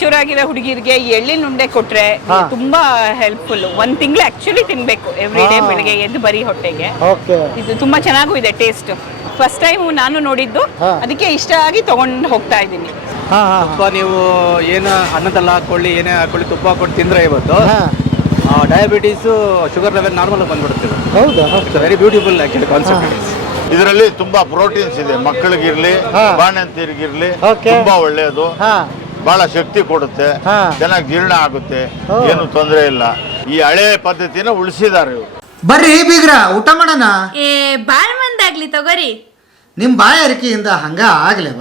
ಚೂರಾಗಿರೋ ಹುಡುಗಿರಿಗೆ ಎಳ್ಳಿನ ಉಂಡೆ ಕೊಟ್ರೆ ತುಂಬಾ ಹೆಲ್ಪ್ಫುಲ್ ಒಂದ್ ತಿಂಗಳು ಆಕ್ಚುಲಿ ತಿನ್ಬೇಕು ಎವ್ರಿ ಡೇ ಬೆಳಿಗ್ಗೆ ಎದ್ದು ಬರೀ ಹೊಟ್ಟೆಗೆ ಇದು ತುಂಬಾ ಚೆನ್ನಾಗೂ ಇದೆ ಟೇಸ್ಟ್ ಫಸ್ಟ್ ಟೈಮ್ ನಾನು ನೋಡಿದ್ದು ಅದಕ್ಕೆ ಇಷ್ಟ ಆಗಿ ತಗೊಂಡು ಹೋಗ್ತಾ ಇದ್ದೀನಿ ನೀವು ಏನ ಅನ್ನದಲ್ಲ ಹಾಕೊಳ್ಳಿ ಏನೇ ಹಾಕೊಳ್ಳಿ ತುಪ್ಪ ಹಾಕೊಂಡು ತಿಂದ್ರೆ ಇವತ್ತು ಡಯಾಬಿಟಿಸ್ ಶುಗರ್ ಲೆವೆಲ್ ನಾರ್ಮಲ್ ಬಂದ್ಬಿಡುತ್ತೆ ವೆರಿ ಬ್ಯೂಟಿಫುಲ್ ಇದರಲ್ಲಿ ತುಂಬಾ ಪ್ರೋಟೀನ್ಸ್ ಇದೆ ಮಕ್ಕಳಿಗಿರ್ಲಿ ಬಾಣಂತಿರ್ಲಿ ತುಂಬಾ ಒಳ್ಳೆಯದು ಬಹಳ ಶಕ್ತಿ ಕೊಡುತ್ತೆ ಚೆನ್ನಾಗಿ ಜೀರ್ಣ ಆಗುತ್ತೆ ಏನು ತೊಂದರೆ ಇಲ್ಲ ಈ ಬರ್ರಿ ಊಟ ಮಾಡೋಣ ಏ ಮಂದಾಗ್ಲಿ ಹಳೆ ಪದ್ಧತಿನ ತಗೋರಿ ನಿಮ್ ಬಾಯ ಹರಿಕೆಯಿಂದ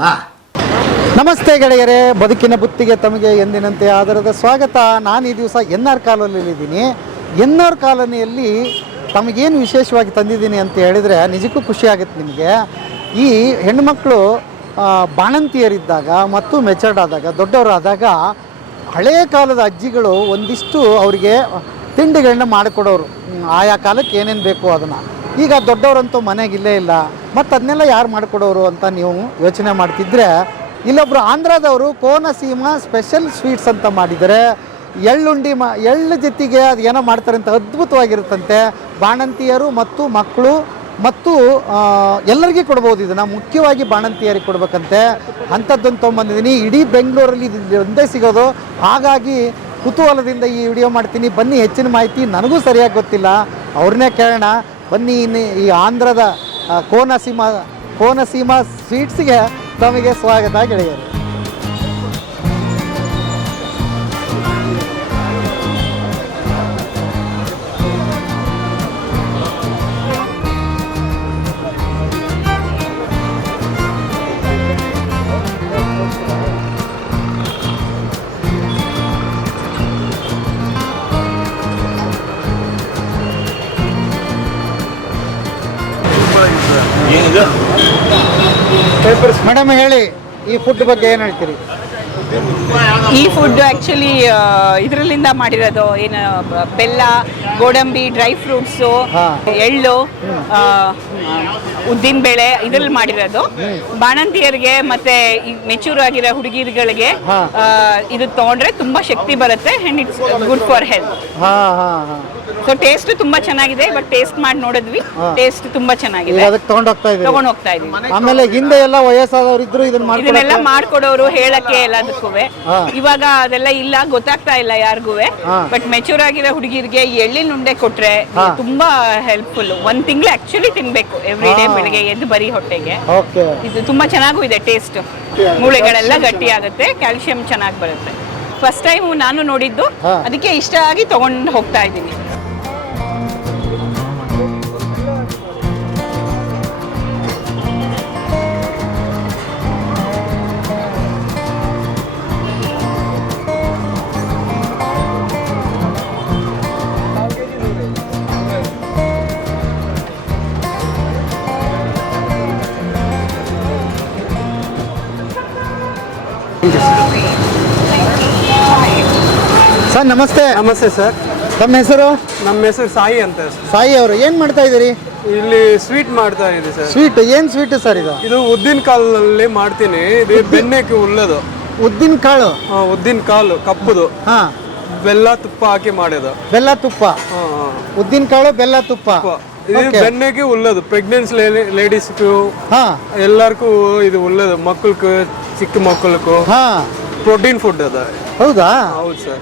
ನಮಸ್ತೆ ಗೆಳೆಯರೆ ಬದುಕಿನ ಬುತ್ತಿಗೆ ತಮಗೆ ಎಂದಿನಂತೆ ಆಧಾರದ ಸ್ವಾಗತ ನಾನು ಈ ದಿವಸ ಎನ್ ಆರ್ ಕಾಲೋನಿಯಲ್ಲಿದ್ದೀನಿ ಎನ್ ಆರ್ ಕಾಲೋನಿಯಲ್ಲಿ ತಮಗೇನು ವಿಶೇಷವಾಗಿ ತಂದಿದ್ದೀನಿ ಅಂತ ಹೇಳಿದ್ರೆ ನಿಜಕ್ಕೂ ಖುಷಿಯಾಗುತ್ತೆ ನಿಮಗೆ ಈ ಹೆಣ್ಮಕ್ಳು ಬಾಣಂತಿಯರಿದ್ದಾಗ ಮತ್ತು ಮೆಚರ್ಡ್ ದೊಡ್ಡವರು ಆದಾಗ ಹಳೆಯ ಕಾಲದ ಅಜ್ಜಿಗಳು ಒಂದಿಷ್ಟು ಅವರಿಗೆ ತಿಂಡಿಗಳನ್ನ ಮಾಡಿಕೊಡೋರು ಆಯಾ ಕಾಲಕ್ಕೆ ಏನೇನು ಬೇಕು ಅದನ್ನು ಈಗ ದೊಡ್ಡವರಂತೂ ಮನೆಗೆ ಇಲ್ಲೇ ಇಲ್ಲ ಮತ್ತು ಅದನ್ನೆಲ್ಲ ಯಾರು ಮಾಡಿಕೊಡೋರು ಅಂತ ನೀವು ಯೋಚನೆ ಮಾಡ್ತಿದ್ರೆ ಇಲ್ಲೊಬ್ರು ಆಂಧ್ರದವರು ಕೋನಸೀಮ ಸ್ಪೆಷಲ್ ಸ್ವೀಟ್ಸ್ ಅಂತ ಮಾಡಿದರೆ ಎಳ್ಳುಂಡಿ ಮ ಎಳ್ಳು ಜೊತೆಗೆ ಅದು ಏನೋ ಮಾಡ್ತಾರೆ ಅಂತ ಅದ್ಭುತವಾಗಿರುತ್ತಂತೆ ಬಾಣಂತಿಯರು ಮತ್ತು ಮಕ್ಕಳು ಮತ್ತು ಎಲ್ಲರಿಗೆ ಕೊಡ್ಬೋದು ಇದನ್ನು ಮುಖ್ಯವಾಗಿ ಬಾಣಂತಿಯರಿಗೆ ಕೊಡಬೇಕಂತೆ ಅಂಥದ್ದನ್ನು ತೊಗೊಂಬಂದಿದ್ದೀನಿ ಇಡೀ ಬೆಂಗಳೂರಲ್ಲಿ ಇದೊಂದೇ ಸಿಗೋದು ಹಾಗಾಗಿ ಕುತೂಹಲದಿಂದ ಈ ವಿಡಿಯೋ ಮಾಡ್ತೀನಿ ಬನ್ನಿ ಹೆಚ್ಚಿನ ಮಾಹಿತಿ ನನಗೂ ಸರಿಯಾಗಿ ಗೊತ್ತಿಲ್ಲ ಅವ್ರನ್ನೇ ಕೇಳೋಣ ಬನ್ನಿ ಈ ಆಂಧ್ರದ ಕೋನಸೀಮಾ ಕೋನಸೀಮಾ ಸ್ವೀಟ್ಸ್ಗೆ ತಮಗೆ ಸ್ವಾಗತ ಗೆಳೆಯರು ಮೇಡಮ್ ಹೇಳಿ ಈ ಫುಡ್ ಬಗ್ಗೆ ಏನ್ ಹೇಳ್ತೀರಿ ಈ ಫುಡ್ ಆ್ಯಕ್ಚುಲಿ ಇದರಲ್ಲಿಂದ ಮಾಡಿರೋದು ಏನು ಬೆಲ್ಲ ಗೋಡಂಬಿ ಡ್ರೈ ಫ್ರೂಟ್ಸು ಎಳ್ಳು ಉದ್ದಿನ ಬೇಳೆ ಇದರಲ್ಲಿ ಮಾಡಿರೋದು ಬಾಣಂತಿಯರಿಗೆ ಮತ್ತೆ ಮೆಚೂರ್ ಆಗಿರೋ ಹುಡುಗಿರ್ಗಳಿಗೆ ಇದು ತಗೊಂಡ್ರೆ ತುಂಬಾ ಶಕ್ತಿ ಬರುತ್ತೆ and it's good for health so taste ತುಂಬಾ ಚೆನ್ನಾಗಿದೆ ಬಟ್ ಟೇಸ್ಟ್ ಮಾಡಿ ನೋಡಿದ್ವಿ ಟೇಸ್ಟ್ ತುಂಬಾ ಚೆನ್ನಾಗಿದೆ ಹೋಗ್ತಾ ಇದ್ವಿ ಆಮೇಲೆ ಹಿಂದೆ ವಯಸ್ಸಾದವರು ಇದ್ರು ಇದನ್ನ ಇದನ್ನೆಲ್ಲ ಮಾಡ್ಕೊಡೋರು ಹೇಳಕ್ಕೆ ಎಲ್ಲ ಇವಾಗ ಅದೆಲ್ಲ ಇಲ್ಲ ಗೊತ್ತಾಗ್ತಾ ಇಲ್ಲ ಯಾರಿಗೂ ಬಟ್ ಮೆಚೂರ್ ಆಗಿರೋ ಎಳ್ಳಿನ ಎಳ್ಳಿನುಂಡೆ ಕೊಟ್ರೆ ತುಂಬಾ ಹೆಲ್ಪ್ಫುಲ್ ಒಂದ್ ತಿಂಗ್ಳು ಆಕ್ಚುಲಿ ತಿನ್ಬೇಕು ಎವ್ರಿ ಡೇ ಬೆಳಗ್ಗೆ ಎದ್ದು ಬರಿ ಹೊಟ್ಟೆಗೆ ಇದು ತುಂಬಾ ಚೆನ್ನಾಗೂ ಇದೆ ಟೇಸ್ಟ್ ಮೂಳೆಗಳೆಲ್ಲ ಗಟ್ಟಿ ಆಗುತ್ತೆ ಕ್ಯಾಲ್ಸಿಯಂ ಚೆನ್ನಾಗ್ ಬರುತ್ತೆ ಫಸ್ಟ್ ಟೈಮ್ ನಾನು ನೋಡಿದ್ದು ಅದಕ್ಕೆ ಇಷ್ಟ ಆಗಿ ತಗೊಂಡ್ ಹೋಗ್ತಾ ಇದ್ದೀನಿ ನಮಸ್ತೆ ನಮಸ್ತೆ ಸರ್ ತಮ್ಮ ಹೆಸರು ನಮ್ಮ ಹೆಸರು ಸಾಯಿ ಅಂತ ಸಾಯಿ ಅವರು ಏನ್ ಮಾಡ್ತಾ ಇದ್ದೀರಿ ಇಲ್ಲಿ ಸ್ವೀಟ್ ಮಾಡ್ತಾ ಇದೆ ಸರ್ ಸ್ವೀಟ್ ಏನ್ ಸ್ವೀಟ್ ಸರ್ ಇದು ಇದು ಉದ್ದಿನ ಕಾಲಲ್ಲಿ ಮಾಡ್ತೀನಿ ಬೆಣ್ಣೆಕ್ಕೆ ಉಳ್ಳದು ಉದ್ದಿನ ಕಾಳು ಉದ್ದಿನ ಕಾಳು ಕಪ್ಪದು ಬೆಲ್ಲ ತುಪ್ಪ ಹಾಕಿ ಮಾಡಿದ ಬೆಲ್ಲ ತುಪ್ಪ ಉದ್ದಿನ ಕಾಳು ಬೆಲ್ಲ ತುಪ್ಪ ಬೆಣ್ಣೆಗೆ ಉಳ್ಳದು ಪ್ರೆಗ್ನೆನ್ಸ್ ಲೇಡೀಸ್ ಎಲ್ಲಾರ್ಗೂ ಇದು ಉಳ್ಳದು ಮಕ್ಕಳಕ್ಕೂ ಚಿಕ್ಕ ಮಕ್ಕಳಕ್ಕೂ ಪ್ರೋಟೀನ್ ಫುಡ್ ಅದ ಹೌದಾ ಹೌದು ಸರ್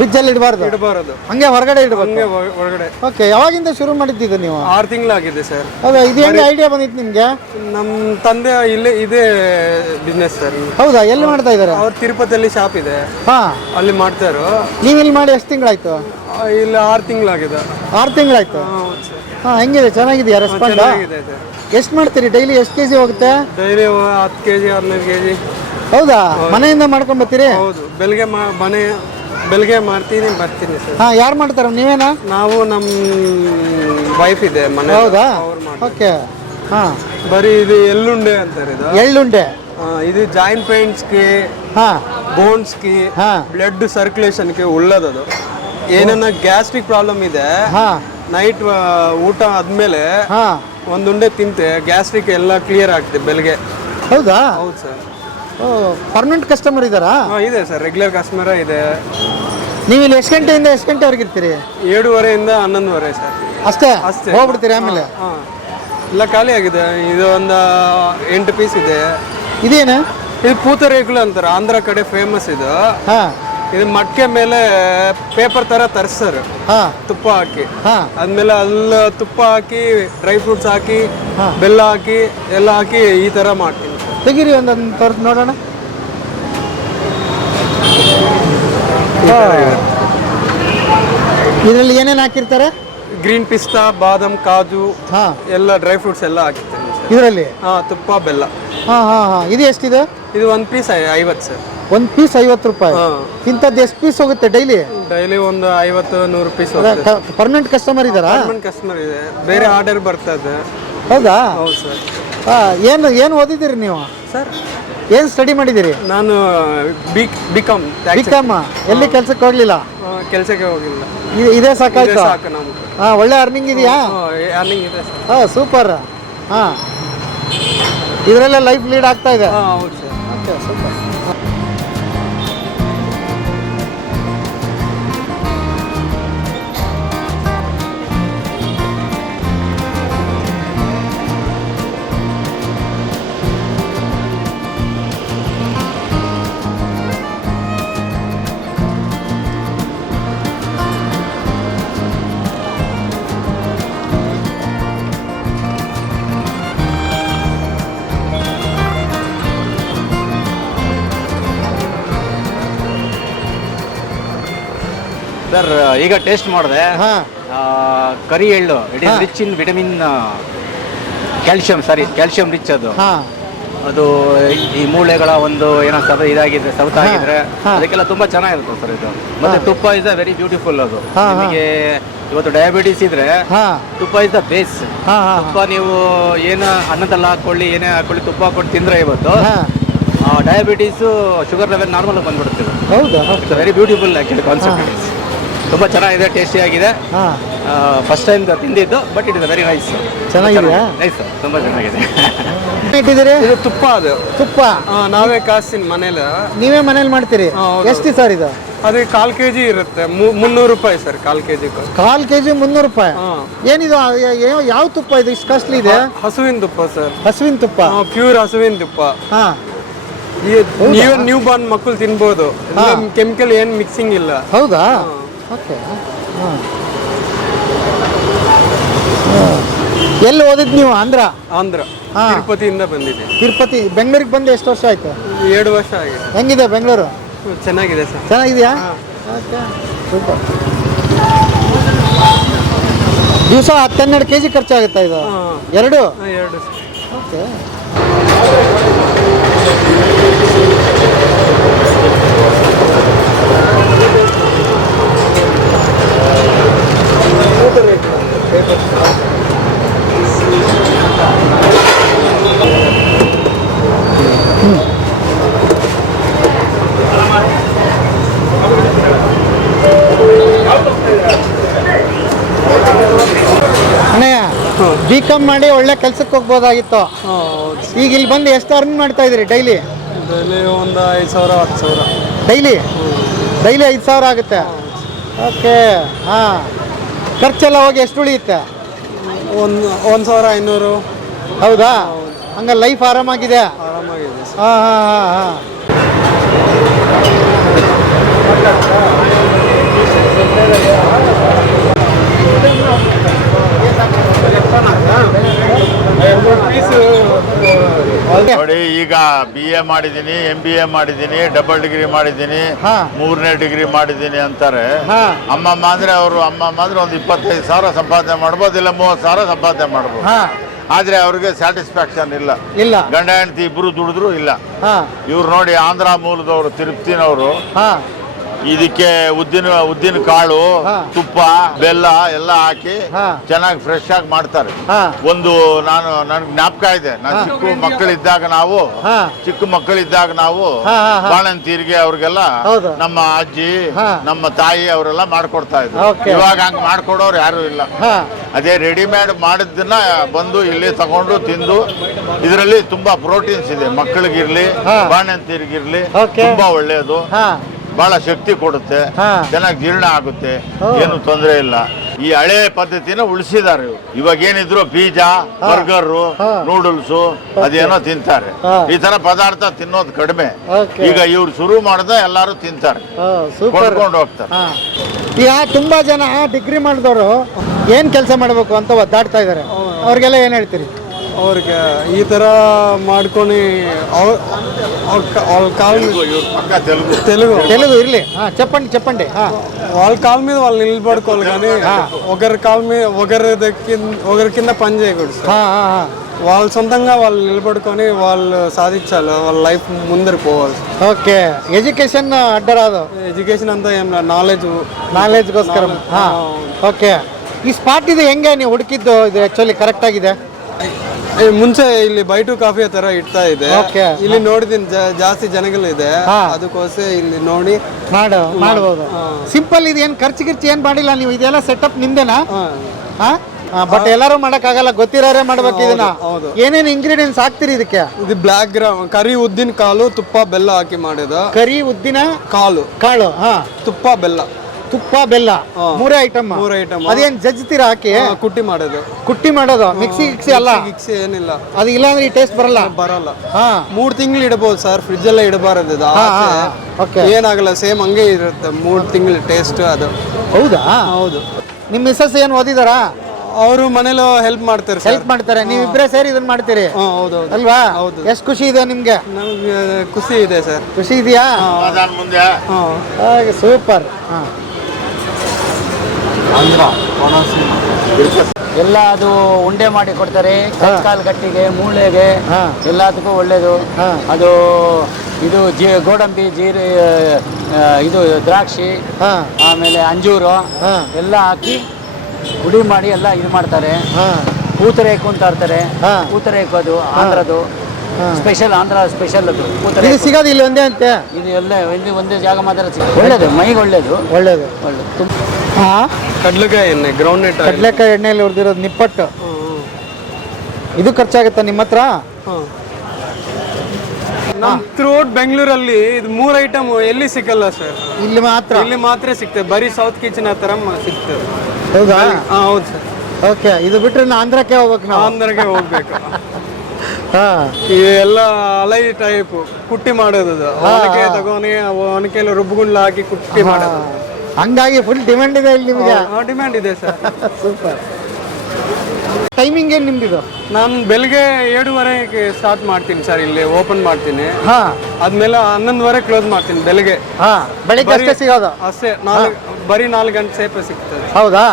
ಫ್ರಿಜ್ ಅಲ್ಲಿ ಇಡಬಾರದು ಹಂಗೆ ಹೊರಗಡೆ ಇಡಬೇಕು ಹಂಗೆ ಹೊರಗಡೆ ಓಕೆ ಯಾವಾಗಿಂದ ಶುರು ಮಾಡಿದ್ದೀಗ ನೀವು ಆರು ತಿಂಗಳು ಆಗಿದೆ ಸರ್ ಹೌದಾ ಇದು ಹೆಂಗೆ ಐಡಿಯಾ ಬಂದಿತ್ತು ನಿಮಗೆ ನಮ್ಮ ತಂದೆ ಇಲ್ಲಿ ಇದೆ business ಸರ್ ಹೌದಾ ಎಲ್ಲಿ ಮಾಡ್ತಾ ಇದ್ದಾರೆ ಅವರು ತಿರುಪತಿಯಲ್ಲಿ ಶಾಪ್ ಇದೆ ಹಾ ಅಲ್ಲಿ ಮಾಡ್ತಾರೋ ನೀವು ಇಲ್ಲಿ ಮಾಡಿ ಎಷ್ಟು ತಿಂಗಳು ಆಯ್ತು ಇಲ್ಲಿ ಆರು ತಿಂಗಳು ಆಗಿದೆ ಆರು ತಿಂಗಳು ಆಯ್ತು ಹಾ ಹೆಂಗ ಚೆನ್ನಾಗಿದೆ ರೆಸ್ಪಾನ್ಸ್ ಚೆನ್ನಾಗಿದೆ ಸರ್ ಎಷ್ಟು ಮಾಡ್ತೀರಿ ಡೈಲಿ ಎಷ್ಟು ಕೆಜಿ ಹೋಗುತ್ತೆ ಡೈಲಿ 10 ಕೆಜಿ ಕೆ ಕೆಜಿ ಹೌದಾ ಮನೆಯಿಂದ ಮಾಡ್ಕೊಂಡು ಬತ್ತೀರಿ ಹೌದು ಬೆಳಗ್ಗೆ ಮನೆ ಬೆಳಿಗ್ಗೆ ಮಾಡ್ತೀನಿ ಬರ್ತೀನಿ ಹಾ ಯಾರು ಮಾಡ್ತಾರ ನೀವೇನಾ ನಾವು ನಮ್ಮ ವೈಫ್ ಇದೆ ಮನೆ ಹೌದಾ ಓಕೆ ಹಾ ಬರಿ ಇದು ಎಳ್ಳುಂಡೆ ಅಂತಾರೆ ಇದು ಎಳ್ಳುಂಡೆ ಇದು ಜಾಯಿಂಟ್ ಪೇಂಟ್ಸ್ ಹಾಂ ಹಾ ಬೋನ್ಸ್ ಕಿ ಹಾ ಬ್ಲಡ್ ಸರ್ಕ್ಯುಲೇಷನ್ ಕಿ ಅದು ಏನನ್ನ ಗ್ಯಾಸ್ಟ್ರಿಕ್ ಪ್ರಾಬ್ಲಮ್ ಇದೆ ಹಾ ನೈಟ್ ಊಟ ಆದ್ಮೇಲೆ ಹಾ ಒಂದುಂಡೆ ತಿಂತೆ ಗ್ಯಾಸ್ಟ್ರಿಕ್ ಎಲ್ಲ ಕ್ಲಿಯರ್ ಆಗ್ತದೆ ಬೆಳಿಗ್ಗೆ ಹೌದಾ ಹೌದು ಸರ್ ಪರ್ಮನೆಂಟ್ ಕಸ್ಟಮರ್ ಇದಾರಾ ಇದೆ ಸರ್ ರೆಗ್ಯುಲರ್ ಕಸ್ಟಮರ್ ಇದೆ ನೀವು ಇಲ್ಲಿ ಎಷ್ಟು ಗಂಟೆಯಿಂದ ಎಷ್ಟು ಗಂಟೆವರೆಗೆ ಇರ್ತೀರಿ ಏಳುವರೆಯಿಂದ ಹನ್ನೊಂದುವರೆ ಸರ್ ಅಷ್ಟೇ ಅಷ್ಟೇ ಹೋಗ್ಬಿಡ್ತೀರಿ ಆಮೇಲೆ ಹಾಂ ಇಲ್ಲ ಖಾಲಿ ಆಗಿದೆ ಇದು ಒಂದು ಎಂಟು ಪೀಸ್ ಇದೆ ಇದೇನು ಇದು ಪೂತ ರೇಗುಲ ಅಂತಾರೆ ಆಂಧ್ರ ಕಡೆ ಫೇಮಸ್ ಇದು ಹಾಂ ಇದು ಮಟ್ಕೆ ಮೇಲೆ ಪೇಪರ್ ಥರ ತರಿಸ್ತಾರೆ ಹಾಂ ತುಪ್ಪ ಹಾಕಿ ಹಾಂ ಅದ್ಮೇಲೆ ಅಲ್ಲ ತುಪ್ಪ ಹಾಕಿ ಡ್ರೈ ಫ್ರೂಟ್ಸ್ ಹಾಕಿ ಬೆಲ್ಲ ಹಾಕಿ ಎಲ್ಲ ಹಾಕಿ ಈ ಥರ ಮಾಡ್ತೀವಿ ತೆಗೀರಿ ಒಂದೊಂದು ತೋರ್ ನೋಡೋಣ ಇದರಲ್ಲಿ ಏನೇನು ಹಾಕಿರ್ತಾರೆ ಗ್ರೀನ್ ಪಿಸ್ತಾ ಬಾದಾಮ್ ಕಾಜು ಹಾ ಎಲ್ಲ ಡ್ರೈ ಫ್ರೂಟ್ಸ್ ಎಲ್ಲ ಹಾಕಿರ್ತಾರೆ ಇದರಲ್ಲಿ ಹಾ ತುಪ್ಪ ಬೆಲ್ಲ ಹಾ ಹಾ ಹಾಂ ಇದು ಎಷ್ಟು ಇದು 1 ಪೀಸ್ 50 ಸರ್ 1 ಪೀಸ್ 50 ರೂಪಾಯಿ ಹಾ ಎಷ್ಟು ಪೀಸ್ ಹೋಗುತ್ತೆ ಡೈಲಿ ಡೈಲಿ ಒಂದು 50 100 ಪೀಸ್ ಹೋಗುತ್ತೆ ಪರ್ಮನೆಂಟ್ ಕಸ್ಟಮರ್ ಇದ್ದಾರಾ ಪರ್ಮನೆಂಟ್ ಕಸ್ಟಮರ್ ಇದೆ ಬೇರೆ ಆರ್ಡರ್ ಬರ್ತದೆ ಹೌದಾ ಹೌದು ಸರ್ ಏನು ಏನು ಓದಿದ್ದೀರಿ ನೀವು ಸರ್ ಏನು ಸ್ಟಡಿ ಮಾಡಿದ್ದೀರಿ ನಾನು ಬಿ ಬಿ ಕಾಮ್ ಬಿ ಎಲ್ಲಿ ಕೆಲಸಕ್ಕೆ ಹೋಗಲಿಲ್ಲ ಕೆಲಸಕ್ಕೆ ಹೋಗಿಲ್ಲ ಇದೇ ಸಾಕಾಯ್ತು ಸಾಕು ನಮ್ಗೆ ಹಾಂ ಒಳ್ಳೆ ಅರ್ನಿಂಗ್ ಇದೆಯಾ ಅರ್ನಿಂಗ್ ಇದೆ ಹಾಂ ಸೂಪರ್ ಹಾಂ ಇದರಲ್ಲೇ ಲೈಫ್ ಲೀಡ್ ಆಗ್ತಾ ಇದೆ ಹೌದು ಸರ್ ಓಕೆ ಸೂಪರ್ ಸರ್ ಈಗ ಟೇಸ್ಟ್ ಮಾಡಿದೆ ಕರಿ ಎಳ್ಳು it is rich in vitamin calcium sorry calcium rich ಅದು ಅದು ಈ ಮೂಳೆಗಳ ಒಂದು ಏನೋ ಇದಾಗಿದೆ ಸೌತ ಆಗಿದ್ರೆ ಅದಕ್ಕೆಲ್ಲ ತುಂಬಾ ಚೆನ್ನಾಗಿರುತ್ತೆ ಸರ್ ಇದು ಮತ್ತೆ ತುಪ್ಪ ಇಸ್ ಅ ವೆರಿ ಬ್ಯೂಟಿಫುಲ್ ಅದು ನಿಮಗೆ ಇವತ್ತು ಡಯಾಬಿಟೀಸ್ ಇದ್ರೆ ತುಪ್ಪ ಇಸ್ ದ ಬೇಸ್ ತುಪ್ಪ ನೀವು ಏನ ಅನ್ನದಲ್ಲ ಹಾಕೊಳ್ಳಿ ಏನೇ ಹಾಕೊಳ್ಳಿ ತುಪ್ಪ ಹಾಕೊಂಡು ತಿಂದ್ರೆ ಇವತ್ತು ಡಯಾಬಿಟಿಸ್ ಶುಗರ್ ಲೆವೆಲ್ ನಾರ್ಮಲ್ ಬಂದ್ಬಿಡುತ್ತೆ very beautiful actually concept is ತುಂಬ ಚೆನ್ನಾಗಿದೆ ಟೇಸ್ಟಿ ಆಗಿದೆ ಫಸ್ಟ್ ಟೈಮ್ ತಿಂದಿದ್ದು but it is very nice ಚೆನ್ನಾಗಿದೆಯಾ ನೈಸ್ ತುಂಬ ಚೆನ್ನಾಗಿದೆ ಇಟ್ಟಿದ್ದೀರಿ ಇದು ತುಪ್ಪ ಅದು ತುಪ್ಪ ನಾವೇ ಕಾಸಿನ ಮನೇಲಿ ನೀವೇ ಮನೇಲಿ ಮಾಡ್ತೀರಿ ಎಷ್ಟು ಸರ್ ಇದು ಅದೇ ಕಾಲ್ ಕೆ ಜಿ ಇರುತ್ತೆ ಮುನ್ನೂರು ರೂಪಾಯಿ ಸರ್ ಕಾಲ್ ಕೆ ಜಿ ಕಾಲ್ ಕೆ ಜಿ ಮುನ್ನೂರು ರೂಪಾಯಿ ಏನಿದು ಯಾವ ತುಪ್ಪ ಇದು ಇಷ್ಟು ಕಾಸ್ಟ್ಲಿ ಇದೆ ಹಸುವಿನ ತುಪ್ಪ ಸರ್ ಹಸುವಿನ ತುಪ್ಪ ಪ್ಯೂರ್ ಹಸುವಿನ ತುಪ್ಪ ನ್ಯೂ ಬಾರ್ನ್ ಮಕ್ಕಳು ತಿನ್ಬೋದು ಕೆಮಿಕಲ್ ಏನು ಮಿಕ್ಸಿಂಗ್ ಇಲ್ಲ ಹೌದಾ ಎಲ್ಲಿ ಓದಿದ್ ನೀವು ಆಂಧ್ರ ಆಂಧ್ರ ತಿರುಪತಿಯಿಂದ ಬಂದಿದೆ ತಿರುಪತಿ ಬೆಂಗಳೂರಿಗೆ ಬಂದೆ ಎಷ್ಟು ವರ್ಷ ಆಯ್ತು ಎರಡು ವರ್ಷ ಆಗಿದೆ ಹೆಂಗಿದೆ ಬೆಂಗಳೂರು ಚೆನ್ನಾಗಿದೆ ಸರ್ ಚೆನ್ನಾಗಿದೆಯಾ ಸೂಪರ್ ದಿವಸ ಹತ್ತೆರಡು ಕೆ ಜಿ ಇದು ಎರಡು ಎರಡು ಓಕೆ ಕಾಮ್ ಮಾಡಿ ಒಳ್ಳೆ ಕೆಲ್ಸಕ್ಕೆ ಹೋಗ್ಬೋದಾಗಿತ್ತು ಈಗ ಇಲ್ಲಿ ಬಂದು ಎಷ್ಟು ಅರ್ನ್ ಮಾಡ್ತಾ ಇದ್ರಿ ಡೈಲಿ ಡೈಲಿ ಒಂದು ಐದು ಸಾವಿರ ಹತ್ತು ಸಾವಿರ ಡೈಲಿ ಡೈಲಿ ಐದು ಸಾವಿರ ಆಗುತ್ತೆ ಓಕೆ ಹಾಂ ಖರ್ಚೆಲ್ಲ ಹೋಗಿ ಎಷ್ಟು ಉಳಿಯುತ್ತೆ ಒಂದು ಒಂದು ಸಾವಿರ ಐನೂರು ಹೌದಾ ಹಂಗ ಲೈಫ್ ಆರಾಮಾಗಿದೆ ಆರಾಮಾಗಿದೆ ಹಾಂ ಹಾಂ ಹಾಂ ಹಾಂ ನೋಡಿ ಈಗ ಬಿ ಎ ಮಾಡಿದ್ದೀನಿ ಎಂ ಬಿ ಎ ಮಾಡಿದ್ದೀನಿ ಡಬಲ್ ಡಿಗ್ರಿ ಮಾಡಿದ್ದೀನಿ ಮೂರನೇ ಡಿಗ್ರಿ ಮಾಡಿದ್ದೀನಿ ಅಂತಾರೆ ಅಮ್ಮಮ್ಮ ಅಂದ್ರೆ ಅವರು ಅಮ್ಮಮ್ಮ ಅಂದ್ರೆ ಒಂದು ಇಪ್ಪತ್ತೈದು ಸಾವಿರ ಸಂಪಾದನೆ ಮಾಡ್ಬೋದು ಇಲ್ಲ ಮೂವತ್ತು ಸಾವಿರ ಸಂಪಾದನೆ ಮಾಡ್ಬೋದು ಆದ್ರೆ ಅವ್ರಿಗೆ ಸ್ಯಾಟಿಸ್ಫ್ಯಾಕ್ಷನ್ ಇಲ್ಲ ಇಲ್ಲ ಹೆಂಡತಿ ಇಬ್ರು ದುಡಿದ್ರು ಇಲ್ಲ ಇವ್ರು ನೋಡಿ ಆಂಧ್ರ ಮೂಲದವ್ರು ತಿರುಪ್ತಿನವರು ಇದಕ್ಕೆ ಉದ್ದಿನ ಉದ್ದಿನ ಕಾಳು ತುಪ್ಪ ಬೆಲ್ಲ ಎಲ್ಲ ಹಾಕಿ ಚೆನ್ನಾಗಿ ಫ್ರೆಶ್ ಆಗಿ ಮಾಡ್ತಾರೆ ಒಂದು ನಾನು ನನ್ ಜ್ಞಾಪಕ ಇದೆ ನಾನು ಚಿಕ್ಕ ಮಕ್ಕಳಿದ್ದಾಗ ನಾವು ಚಿಕ್ಕ ಮಕ್ಕಳಿದ್ದಾಗ ನಾವು ಬಾಣನ್ ತೀರಿಗೆ ಅವ್ರಿಗೆಲ್ಲ ನಮ್ಮ ಅಜ್ಜಿ ನಮ್ಮ ತಾಯಿ ಅವರೆಲ್ಲ ಮಾಡ್ಕೊಡ್ತಾ ಇದ್ರು ಇವಾಗ ಹಂಗ್ ಮಾಡ್ಕೊಡೋರು ಯಾರು ಇಲ್ಲ ಅದೇ ರೆಡಿಮೇಡ್ ಮಾಡಿದ್ದನ್ನ ಬಂದು ಇಲ್ಲಿ ತಗೊಂಡು ತಿಂದು ಇದರಲ್ಲಿ ತುಂಬಾ ಪ್ರೋಟೀನ್ಸ್ ಇದೆ ಮಕ್ಕಳಿಗಿರ್ಲಿ ಬಾಣೆನ್ ತುಂಬಾ ಒಳ್ಳೇದು ಬಹಳ ಶಕ್ತಿ ಕೊಡುತ್ತೆ ಚೆನ್ನಾಗಿ ಜೀರ್ಣ ಆಗುತ್ತೆ ಏನು ತೊಂದರೆ ಇಲ್ಲ ಈ ಹಳೆ ಪದ್ಧತಿನ ಉಳಿಸಿದ್ದಾರೆ ಇವಾಗ ಏನಿದ್ರು ಬೀಜ ಬರ್ಗರು ನೂಡಲ್ಸು ಅದೇನೋ ತಿಂತಾರೆ ಈ ತರ ಪದಾರ್ಥ ತಿನ್ನೋದ್ ಕಡಿಮೆ ಈಗ ಇವ್ರು ಶುರು ಮಾಡಿದ ಎಲ್ಲಾರು ತಿಂತಾರೆ ತುಂಬಾ ಜನ ಡಿಗ್ರಿ ಮಾಡಿದವರು ಏನ್ ಕೆಲಸ ಮಾಡ್ಬೇಕು ಅಂತ ಒದ್ದಾಡ್ತಾ ಇದಾರೆ ಅವ್ರಿಗೆಲ್ಲ ಏನ್ ಹೇಳ್ತೀರಿ ಅವ್ರಿಗೆ ಈ ಥರ ಮಾಡ್ಕೊಂಡು ವಾಳ ಕಾಲ ತೆಲುಗು ತೆಲುಗು ಇರಲಿ ಹಾಂ ಚಪ್ಪಂಡಿ ಚಪ್ಪಂಡಿ ಹಾಂ ವಾಳ ಕಾಲ ಮೀದ ವಾಳ ನಿಲ್ಬಾಡ್ಕೊಳ್ಳಿ ಕಾನಿ ಒಗ್ಗರ ಕಾಲ ಮೀದ ಒಗ್ಗರದಕ್ಕಿಂತ ಒಗ್ಗರಕ್ಕಿಂತ ಪಂಜೆ ಕೊಡಿಸ ಹಾಂ ಹಾಂ ಹಾಂ ವಾಳ ಸ್ವಂತಂಗ ವಾಳ ನಿಲ್ಬಡ್ಕೊಂಡು ವಾಳ ಸಾಧಿಸಲು ವಾಳ ಲೈಫ್ ಮುಂದೆ ಪೋವಲ್ಸ್ ಓಕೆ ಎಜುಕೇಷನ್ ಅಡ್ಡರಾದು ಎಜುಕೇಷನ್ ಅಂತ ಏನು ನಾಲೆಜು ನಾಲೆಜ್ಗೋಸ್ಕರ ಹಾಂ ಓಕೆ ಈ ಸ್ಪಾಟ್ ಇದು ಹೆಂಗೆ ನೀವು ಹುಡುಕಿದ್ದು ಇದು ಆ್ಯಕ್ಚುಲಿ ಕರೆಕ್ಟಾಗಿದೆ ಮುಂಚೆ ಇಲ್ಲಿ ಬೈಟು ಕಾಫಿ ತರ ಇಡ್ತಾ ಇದೆ ಇಲ್ಲಿ ನೋಡಿದ ಜಾಸ್ತಿ ಜನಗಳಿದೆ ಇದೆ ಅದಕ್ಕೋಸ್ಕರ ಇಲ್ಲಿ ನೋಡಿ ಮಾಡಬಹುದು ಸಿಂಪಲ್ ಇದೇನ್ ಏನ್ ಖರ್ಚು ಖರ್ಚು ಏನ್ ಮಾಡಿಲ್ಲ ನೀವು ಇದೆಲ್ಲ ಸೆಟ್ ಅಪ್ ಹಾ ಬಟ್ ಎಲ್ಲಾರು ಮಾಡಕ್ ಆಗಲ್ಲ ಗೊತ್ತಿರೋ ಮಾಡ್ಬೇಕು ಇದನ್ನ ಏನೇನ್ ಇಂಗ್ರೀಡಿಯನ್ಸ್ ಹಾಕ್ತಿರಿ ಇದಕ್ಕೆ ಇದು ಬ್ಲಾಕ್ ಗ್ರಾಮ್ ಕರಿ ಉದ್ದಿನ ಕಾಲು ತುಪ್ಪ ಬೆಲ್ಲ ಹಾಕಿ ಮಾಡಿದ ಕರಿ ಉದ್ದಿನ ಕಾಲು ಕಾಳು ಹಾ ತುಪ್ಪ ಬೆಲ್ಲ ತುಪ್ಪ ಬೆಲ್ಲ ಮೂರೇ ಐಟಮ್ ಮೂರೇ ಐಟಮ್ ಅದೇನ್ ಜಜ್ತೀರ ಹಾಕಿ ಕುಟ್ಟಿ ಮಾಡೋದು ಕುಟ್ಟಿ ಮಾಡೋದು ಮಿಕ್ಸಿ ಮಿಕ್ಸಿ ಅಲ್ಲ ಮಿಕ್ಸಿ ಏನಿಲ್ಲ ಅದು ಇಲ್ಲ ಅಂದ್ರೆ ಈ ಟೇಸ್ಟ್ ಬರಲ್ಲ ಬರಲ್ಲ ಹಾ ಮೂರ್ ತಿಂಗಳು ಇಡಬಹುದು ಸರ್ ಫ್ರಿಜ್ ಎಲ್ಲ ಇಡಬಾರದು ಇದು ಓಕೆ ಏನಾಗಲ್ಲ ಸೇಮ್ ಹಂಗೆ ಇರುತ್ತೆ ಮೂರ್ ತಿಂಗಳು ಟೇಸ್ಟ್ ಅದು ಹೌದಾ ಹೌದು ನಿಮ್ಮ ಮಿಸ್ಸಸ್ ಏನ್ ಓದಿದಾರ ಅವರು ಮನೇಲೂ ಹೆಲ್ಪ್ ಮಾಡ್ತಾರೆ ಹೆಲ್ಪ್ ಮಾಡ್ತಾರೆ ನೀವು ಇಬ್ಬರೇ ಸೇರಿ ಇದನ್ನ ಮಾಡ್ತೀರಿ ಹೌದು ಅಲ್ವಾ ಹೌದು ಎಷ್ಟು ಖುಷಿ ಇದೆ ನಿಮಗೆ ನಮಗೆ ಖುಷಿ ಇದೆ ಸರ್ ಖುಷಿ ಇದೆಯಾ ಮುಂದೆ ಹಾಗೆ ಸೂಪರ್ ಹಾಂ ಎಲ್ಲ ಅದು ಉಂಡೆ ಮಾಡಿ ಕೊಡ್ತಾರೆ ಕಟ್ಟಿಗೆ ಮೂಳೆಗೆ ಎಲ್ಲದಕ್ಕೂ ಒಳ್ಳೇದು ಅದು ಇದು ಗೋಡಂಬಿ ಜೀರಿ ಇದು ದ್ರಾಕ್ಷಿ ಆಮೇಲೆ ಅಂಜೂರು ಎಲ್ಲ ಹಾಕಿ ಹುಡಿ ಮಾಡಿ ಎಲ್ಲ ಇದು ಮಾಡ್ತಾರೆ ಕೂತರೆ ಎಕ್ಕು ಅಂತ ಆಡ್ತಾರೆ ಕೂತರೆ ಅದು ಆಂಧ್ರದು ಸ್ಪೆಷಲ್ ಆಂಧ್ರ ಸ್ಪೆಷಲ್ ಅದು ಇಲ್ಲಿ ಒಂದೇ ಅಂತೆ ಎಲ್ಲ ಒಂದೇ ಜಾಗ ಮಾತ್ರ ಒಳ್ಳೆದು ಮೈಗೆ ಒಳ್ಳೇದು ಒಳ್ಳೇದು ಒಳ್ಳೆದು ಹಾಂ ಕಡ್ಲಕಾಯಿ ಎಣ್ಣೆ ಗ್ರೌಂಡ್ ನೆಟ್ ಎಣ್ಣೆಲಿ ಹುರ್ದಿರೋದು ನಿಪ್ಪಟ್ಟು ಇದು ಖರ್ಚಾಗತ್ತಾ ನಿಮ್ಮ ಹತ್ರ ಹಾಂ ನಮ್ಮ ಬೆಂಗಳೂರಲ್ಲಿ ಇದು ಮೂರು ಐಟಮ್ ಎಲ್ಲಿ ಸಿಕ್ಕಲ್ಲ ಸರ್ ಇಲ್ಲಿ ಮಾತ್ರ ಇಲ್ಲಿ ಮಾತ್ರ ಸಿಗ್ತವೆ ಬರೀ ಸೌತ್ ಕಿಚನ್ ಆತರ ಥರ ಹೌದಾ ಹಾಂ ಹೌದು ಸರ್ ಓಕೆ ಇದು ಬಿಟ್ಟರೆ ನಾ ಆಂಧ್ರಕ್ಕೆ ಹೋಗ್ಬೇಕು ಆಂಧ್ರಾಗೆ ಹೋಗ್ಬೇಕು ಹಾಂ ಈ ಎಲ್ಲ ಅಲೈ ಟೈಪ್ ಕುಟ್ಟಿ ಮಾಡೋದು ಅದು ಹಾಗೆ ತಗೋನೆ ಅವು ಅವನಕ್ಕೆಲ್ಲ ಹಾಕಿ ಕುಟ್ಟಿ ಮಾಡೋಣ ಹಂಗಾಗಿ ಫುಲ್ ಡಿಮ್ಯಾಂಡ್ ಇದೆ ಇಲ್ಲಿ ನಿಮಗೆ ಡಿಮ್ಯಾಂಡ್ ಇದೆ ಸರ್ ಸೂಪರ್ ಟೈಮಿಂಗ್ ಏನು ನಿಮ್ದು ನಾನು ಬೆಳಿಗ್ಗೆ ಏಳುವರೆಗೆ ಸ್ಟಾರ್ಟ್ ಮಾಡ್ತೀನಿ ಸರ್ ಇಲ್ಲಿ ಓಪನ್ ಮಾಡ್ತೀನಿ ಹಾಂ ಅದ್ಮೇಲೆ ಹನ್ನೊಂದುವರೆ ಕ್ಲೋಸ್ ಮಾಡ್ತೀನಿ ಬೆಳಿಗ್ಗೆ ಹಾಂ ಬೆಳಿಗ್ಗೆ ಸಿಗೋದು ಅಷ್ಟೇ ನಾಲ್ಕು ಬರೀ ನಾಲ್ಕು ಗಂಟೆ ಸೇಫೆ ಸಿಗ್ತದೆ ಹೌದಾ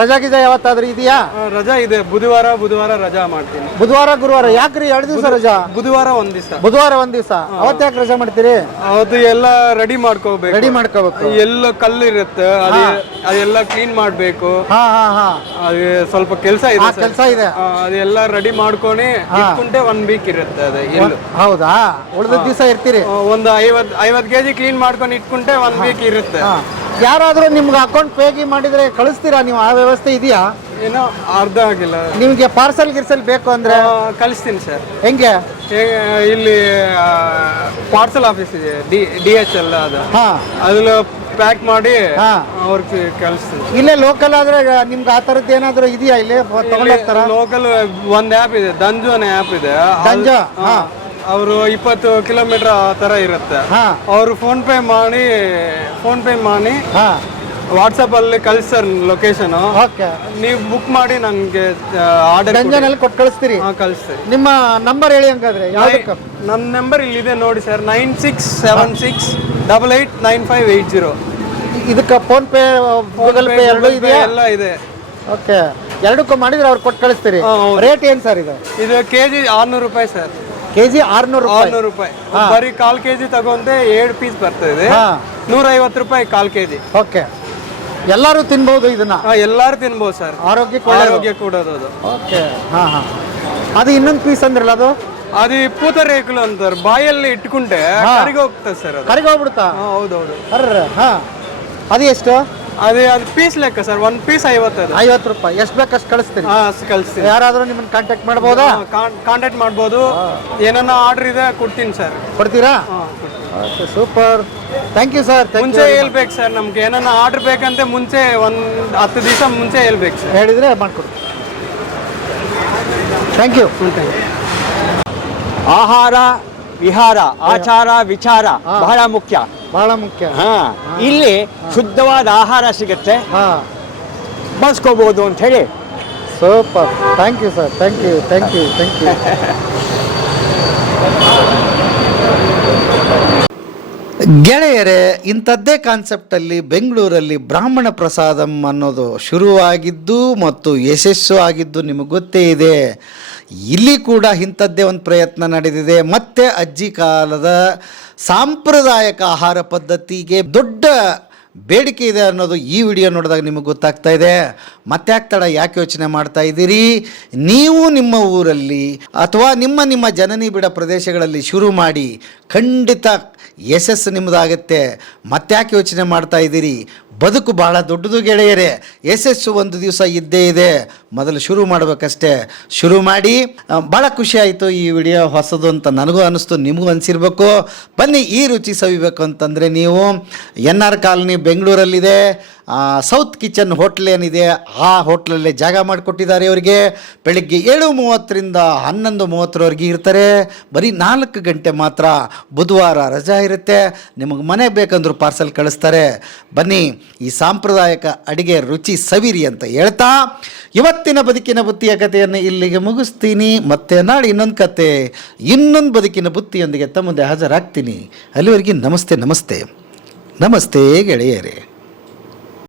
ರಜಾ ಗಿಜಾ ಯಾವತ್ತಾದ್ರೂ ಇದೆಯಾ ರಜಾ ಇದೆ ಬುಧವಾರ ಬುಧವಾರ ರಜಾ ಮಾಡ್ತೀನಿ ಬುಧವಾರ ಗುರುವಾರ ಯಾಕ್ರಿ ಎರಡು ದಿವಸ ರಜಾ ಬುಧವಾರ ಒಂದ್ ದಿವಸ ಬುಧವಾರ ಒಂದ್ ದಿವಸ ಅವತ್ತ ಯಾಕೆ ರಜಾ ಮಾಡ್ತೀರಿ ಅವತ್ತು ಎಲ್ಲ ರೆಡಿ ಮಾಡ್ಕೋಬೇಕು ರೆಡಿ ಮಾಡ್ಕೋಬೇಕು ಎಲ್ಲ ಕಲ್ಲು ಇರುತ್ತೆ ಅದೆಲ್ಲ ಕ್ಲೀನ್ ಮಾಡ್ಬೇಕು ಸ್ವಲ್ಪ ಕೆಲಸ ಇದೆ ಕೆಲಸ ಇದೆ ಅದೆಲ್ಲ ರೆಡಿ ಮಾಡ್ಕೊಂಡಿ ಕುಂಟೆ ಒಂದ್ ವೀಕ್ ಇರುತ್ತೆ ಅದೇ ಹೌದಾ ಉಳಿದ ದಿವಸ ಇರ್ತೀರಿ ಒಂದು ಐವತ್ ಐವತ್ ಕೆಜಿ ಕ್ಲೀನ್ ಮಾಡ್ಕೊಂಡು ಇಟ್ಕೊಂಡೆ ಒಂದ್ ವೀಕ್ ಇರುತ್ತೆ ಯಾರಾದರೂ ನಿಮ್ಗೆ ಅಕೌಂಟ್ ಪೇಗಿ ಮಾಡಿದರೆ ಕಳಿಸ್ತೀರಾ ನೀವು ಆ ವ್ಯವಸ್ಥೆ ಇದೆಯಾ ಏನೋ ಅರ್ಧ ಆಗಿಲ್ಲ ನಿಮಗೆ ಪಾರ್ಸಲ್ ಗಿರ್ಸಲ್ ಬೇಕು ಅಂದರೆ ಕಳಿಸ್ತೀನಿ ಸರ್ ಹೆಂಗೆ ಇಲ್ಲಿ ಪಾರ್ಸಲ್ ಆಫೀಸ್ ಇದೆ ಡಿ ಡಿ ಎಚ್ ಎಲ್ ಅದು ಹಾಂ ಅದ್ರ ಪ್ಯಾಕ್ ಮಾಡಿ ಅವ್ರಿಗೆ ಕಳಿಸ್ತೀನಿ ಇಲ್ಲೇ ಲೋಕಲ್ ಆದರೆ ನಿಮ್ಗೆ ಆ ಥರದ್ದು ಏನಾದರೂ ಇದೆಯಾ ಇಲ್ಲಿ ತಗೊಂಡೋಗ್ತಾರೆ ಲೋಕಲ್ ಒಂದು ಆ್ಯಪ್ ಇದೆ ದಂಜು ಅನ್ನೋ ಆ್ಯಪ್ ಇದೆ ದಂಜು ಹಾಂ ಅವರು ಇಪ್ಪತ್ತು ಕಿಲೋಮೀಟರ್ ತರ ಇರುತ್ತೆ ಅವರು ಫೋನ್ ಪೇ ಮಾಡಿ ಫೋನ್ ಪೇ ಮಾಡಿ ವಾಟ್ಸಪ್ ಅಲ್ಲಿ ಕಳಿಸ್ತಾರ ಲೊಕೇಶನ್ ನೀವು ಬುಕ್ ಮಾಡಿ ನಂಗೆ ಆರ್ಡರ್ ಕೊಟ್ ಕಳಿಸ್ತೀರಿ ಕಳಿಸ್ತೀರಿ ನಿಮ್ಮ ನಂಬರ್ ಹೇಳಿ ಹಂಗಾದ್ರೆ ನನ್ನ ನಂಬರ್ ಇಲ್ಲಿದೆ ನೋಡಿ sir nine six seven six double eight nine five eight zero ಇದಕ್ಕೆ ಫೋನ್ ಪೇ ಗೂಗಲ್ ಪೇ ಎರಡು ಇದೆ ಎಲ್ಲ ಇದೆ ಓಕೆ ಎರಡಕ್ಕೂ ಮಾಡಿದ್ರೆ ಅವ್ರು ಕೊಟ್ಟು ಕಳಿಸ್ತೀರಿ ರೇಟ್ ಏನು ಸರ್ ಇದು ಇದು ಕೆ ಜಿ ಆರ್ನೂರು ರೂಪಾಯಿ ಸರ್ ಕೆಜಿ ಆರ್ನೂರು ಆರ್ನೂರು ರೂಪಾಯಿ ಬರೀ ಕಾಲ್ ಕೆಜಿ ತಗೊಂಡ್ರೆ ಏಳು ಪೀಸ್ ಬರ್ತದೆ ನೂರ ಐವತ್ತು ರೂಪಾಯಿ ಕಾಲ್ ಕೆಜಿ ಓಕೆ ಎಲ್ಲಾರು ತಿನ್ಬಹುದು ಇದನ್ನ ಎಲ್ಲಾರು ತಿನ್ಬಹುದು ಸರ್ ಆರೋಗ್ಯ ಆರೋಗ್ಯ ಕೂಡೋದು ಅದು ಓಕೆ ಅದು ಇನ್ನೊಂದು ಪೀಸ್ ಅಂದ್ರಲ್ಲ ಅದು ಅದು ಪೂತ ರೇಕುಲು ಅಂತಾರೆ ಬಾಯಲ್ಲಿ ಇಟ್ಕೊಂಡೆ ಕರಿಗೆ ಹೋಗ್ತದೆ ಸರ್ ಕರಿಗೆ ಹೋಗ್ಬಿಡ್ತಾ ಹೌದೌದು ಅರ್ರ ಹಾ ಅದು ಎಷ್ಟು ಅದೇ ಅದು ಪೀಸ್ ಲೆಕ್ಕ ಸರ್ ಒಂದು ಪೀಸ್ ಐವತ್ತು ಐವತ್ತು ರೂಪಾಯಿ ಎಷ್ಟು ಬೇಕು ಅಷ್ಟು ಕಳಿಸ್ತೀನಿ ಯಾರಾದರೂ ಕಳಿಸ್ತೇವೆ ಕಾಂಟ್ಯಾಕ್ಟ್ ಮಾಡ್ಬೋದು ಏನನ್ನ ಆರ್ಡರ್ ಇದೆ ಕೊಡ್ತೀನಿ ಸರ್ ಕೊಡ್ತೀರಾ ಸೂಪರ್ ಥ್ಯಾಂಕ್ ಯು ಸರ್ ಮುಂಚೆ ಹೇಳ್ಬೇಕು ಸರ್ ನಮ್ಗೆ ಏನನ್ನ ಆರ್ಡರ್ ಬೇಕಂತೆ ಮುಂಚೆ ಒಂದು ಹತ್ತು ದಿವಸ ಮುಂಚೆ ಹೇಳ್ಬೇಕು ಸರ್ ಹೇಳಿದ್ರೆ ಯು ಆಹಾರ ವಿಹಾರ ಆಚಾರ ವಿಚಾರ ಬಹಳ ಮುಖ್ಯ ಬಹಳ ಶುದ್ಧವಾದ ಆಹಾರ ಸಿಗುತ್ತೆ ಬಳಸ್ಕೋಬಹುದು ಅಂತ ಹೇಳಿ super thank thank thank thank you you you you sir ಗೆಳೆಯರೇ ಇಂಥದ್ದೇ ಕಾನ್ಸೆಪ್ಟ್ ಅಲ್ಲಿ ಬೆಂಗಳೂರಲ್ಲಿ ಬ್ರಾಹ್ಮಣ ಪ್ರಸಾದಂ ಅನ್ನೋದು ಶುರುವಾಗಿದ್ದು ಮತ್ತು ಯಶಸ್ಸು ಆಗಿದ್ದು ನಿಮಗೆ ಗೊತ್ತೇ ಇದೆ ಇಲ್ಲಿ ಕೂಡ ಇಂಥದ್ದೇ ಒಂದು ಪ್ರಯತ್ನ ನಡೆದಿದೆ ಮತ್ತೆ ಅಜ್ಜಿ ಕಾಲದ ಸಾಂಪ್ರದಾಯಿಕ ಆಹಾರ ಪದ್ಧತಿಗೆ ದೊಡ್ಡ ಬೇಡಿಕೆ ಇದೆ ಅನ್ನೋದು ಈ ವಿಡಿಯೋ ನೋಡಿದಾಗ ನಿಮಗೆ ಗೊತ್ತಾಗ್ತಾ ಇದೆ ಮತ್ತೆ ಯಾಕೆ ತಡ ಯಾಕೆ ಯೋಚನೆ ಮಾಡ್ತಾ ಇದ್ದೀರಿ ನೀವು ನಿಮ್ಮ ಊರಲ್ಲಿ ಅಥವಾ ನಿಮ್ಮ ನಿಮ್ಮ ಜನನಿ ಬಿಡ ಪ್ರದೇಶಗಳಲ್ಲಿ ಶುರು ಮಾಡಿ ಖಂಡಿತ ಯಶಸ್ಸು ನಿಮ್ಮದಾಗತ್ತೆ ಮತ್ತೆ ಯಾಕೆ ಯೋಚನೆ ಮಾಡ್ತಾ ಇದ್ದೀರಿ ಬದುಕು ಬಹಳ ದೊಡ್ಡದು ಗೆಳೆಯರೇ ಯಶಸ್ಸು ಒಂದು ದಿವಸ ಇದ್ದೇ ಇದೆ ಮೊದಲು ಶುರು ಮಾಡಬೇಕಷ್ಟೇ ಶುರು ಮಾಡಿ ಭಾಳ ಖುಷಿಯಾಯಿತು ಈ ವಿಡಿಯೋ ಹೊಸದು ಅಂತ ನನಗೂ ಅನಿಸ್ತು ನಿಮಗೂ ಅನಿಸಿರ್ಬೇಕು ಬನ್ನಿ ಈ ರುಚಿ ಸವಿಬೇಕು ಅಂತಂದರೆ ನೀವು N R colony ಬೆಂಗಳೂರಲ್ಲಿದೆ south kitchen hotel ಏನಿದೆ ಆ ಹೋಟ್ಲಲ್ಲೇ ಜಾಗ ಮಾಡಿಕೊಟ್ಟಿದ್ದಾರೆ ಅವರಿಗೆ ಬೆಳಗ್ಗೆ ಏಳು ಮೂವತ್ತರಿಂದ ಹನ್ನೊಂದು ಮೂವತ್ತರವರೆಗೆ ಇರ್ತಾರೆ ಬರೀ ನಾಲ್ಕು ಗಂಟೆ ಮಾತ್ರ ಬುಧವಾರ ರಜಾ ಇರುತ್ತೆ ನಿಮಗೆ ಮನೆ ಬೇಕಂದ್ರೂ ಪಾರ್ಸೆಲ್ ಕಳಿಸ್ತಾರೆ ಬನ್ನಿ ಈ ಸಾಂಪ್ರದಾಯಿಕ ಅಡುಗೆ ರುಚಿ ಸವಿರಿ ಅಂತ ಹೇಳ್ತಾ ಇವತ್ತಿನ ಬದುಕಿನ ಬುತ್ತಿಯ ಕಥೆಯನ್ನು ಇಲ್ಲಿಗೆ ಮುಗಿಸ್ತೀನಿ ಮತ್ತೆ ನಾಳೆ ಇನ್ನೊಂದು ಕತೆ ಇನ್ನೊಂದು ಬದುಕಿನ ಬುತ್ತಿಯೊಂದಿಗೆ ತಮ್ಮದೇ ಹಾಜರಾಗ್ತೀನಿ ಅಲ್ಲಿವರೆಗೆ ನಮಸ್ತೆ ನಮಸ್ತೆ ನಮಸ್ತೆ ಗೆಳೆಯರೇ